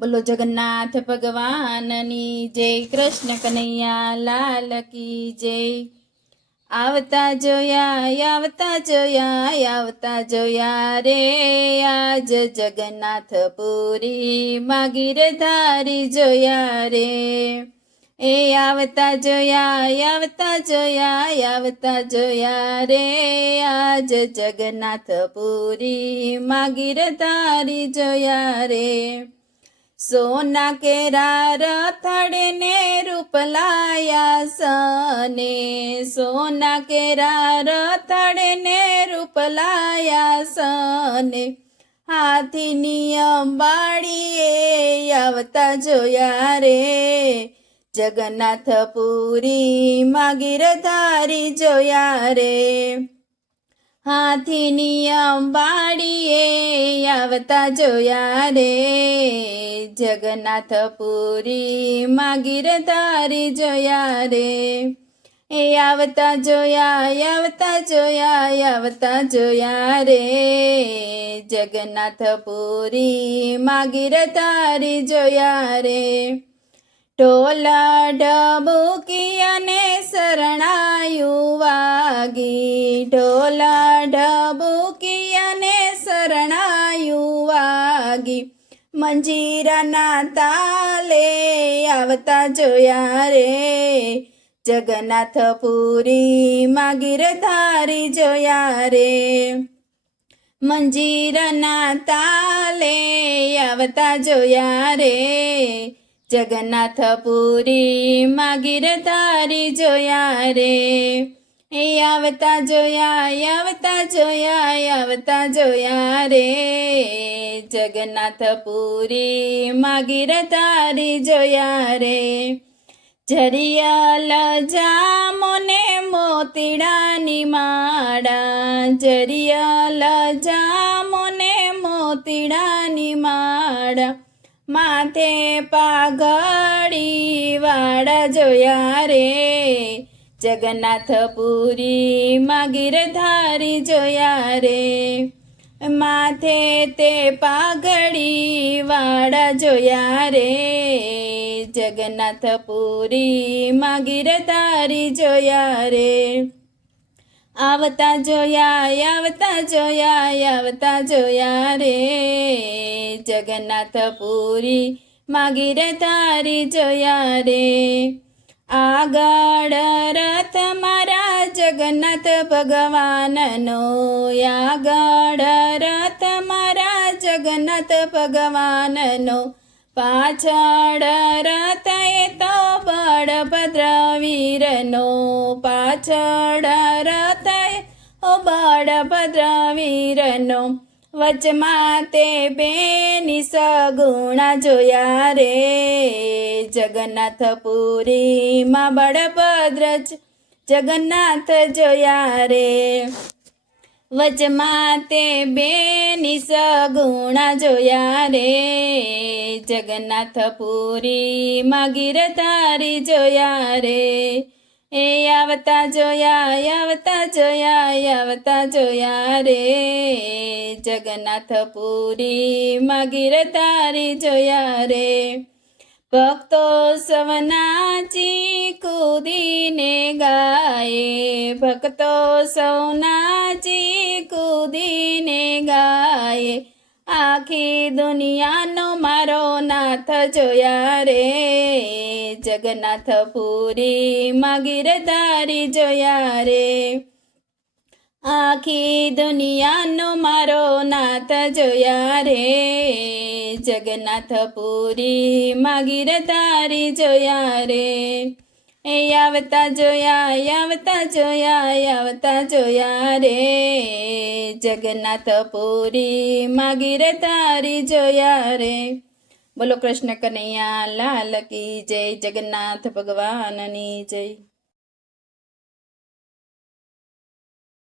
બોલો જગન્નાથ ભગવાનની જય, કૃષ્ણ કનૈયા લાલ કી જય। આવતા જોયા રે આજ જગન્નાથપુરી માં ગીરધારી જોયા રે। એ આવતા જોયા રે આજ જગન્નાથપુરી માં ગીરધારી જોયા રે। સોના કેરા રથડે ને રૂપલાયા સને, સોના કેરા રથડે ને રૂપલાયા સને, હાથીની અંબાડીએ આવતા જોયા રે જગન્નાથપુરી માં ગીરધારી જોયા રે। હાથીની અંબાડીએ આવતા જોયા રે જગન્નાથપુરી માં ગીરધારી જોયા રે। એ આવતા જોયા રે જગન્નાથપુરી માં ગીરધારી જોયા રે। ઢોલા ઢબુકી અને શરણાયું વાગી, ઢોલા ઢબુકી અને શરણાયું વાગી, મંજીરાના તાલે આવતા જોયા રે જગન્નાથપુરી માં ગીરધારી જોયા રે। મંજીરાના તાલે આવતા જોયા રે જગન્નાથપુરી માં ગીરધારી જોયા રે। એ આવતા જોયા રે જગન્નાથપુરી માં ગીરધારી જોયા રે। જરિયલ જામો ને મોતીડાની માળા, જરિયલ જામો ને મોતીડાની માળા, માથે પાઘડી વાળા જોયા રે જગન્નાથપુરી માં ગીરધારી જોયા રે। માથે તે પાઘડી વાળા જોયા રે જગન્નાથપુરી માં ગીરધારી જોયા રે। આવતા જોયા રે જગન્નાથપુરી માં ગીરધારી જોયા રે। આગળ રથ મારા જગન્નાથ ભગવાનનો, આગળ રથ મારા જગન્નાથ ભગવાનનો, પાછળ રથ એ તો બળભદ્ર વીરનો, પાછળ રથ ઓ બળભદ્ર વીરનો, વચમાં તે બેની સગુણા જોયા રે જગન્નાથપુરી માં બળભદ્ર જગન્નાથ જોયા રે। વચમાં તે બેની સગુણા જોયા રે જગન્નાથપુરી માં ગીરધારી જોયા રે। એ આવતા જોયા રે જગન્નાથપુરી માં ગીરધારી જોયા રે। ભક્તો સવનાચી કૂદીને ગાયે, ભક્તો સવનાચી કૂદીને ગાયે, આખી દુનિયાનો મારો નાથ જોયા રે જગન્નાથપુરી માં ગીરધારી જોયા રે। આખી દુનિયાનો મારો નાથ જોયા રે જગન્નાથપુરી માં ગીરધારી જોયા રે। એ આવતા જોયા રે જગન્નાથપુરી માં ગીરધારી જોયા રે। બોલો કૃષ્ણ કનૈયા લાલ કી જય, જગન્નાથ ભગવાનની જય।